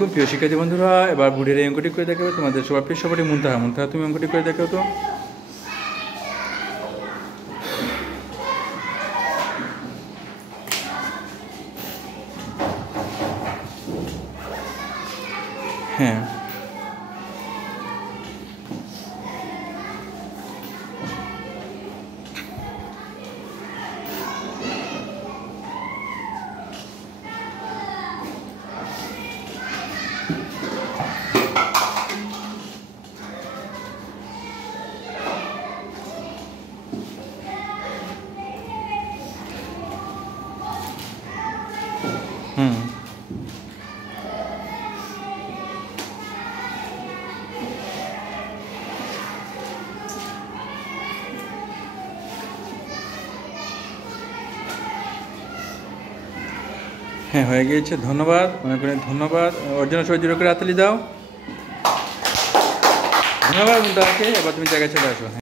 প্রিয় শিক্ষার্থী বন্ধুরা, এবার বুড়ির এই অঙ্কটি করে দেখাবে তোমাদের সবার প্রিয় সবারই মুনতাহা। মুনতাহা, তুমি অঙ্কটি করে দেখাও তো। হ্যাঁ, হুম, হ্যাঁ হয়ে গিয়েছে। ধন্যবাদ, অনেক অনেক ধন্যবাদ। ওর জন্য সবাই জোরে করে হাততালি দাও। ধন্যবাদ মুনতাহাকে। এবার তুমি জায়গায় চলে আসো।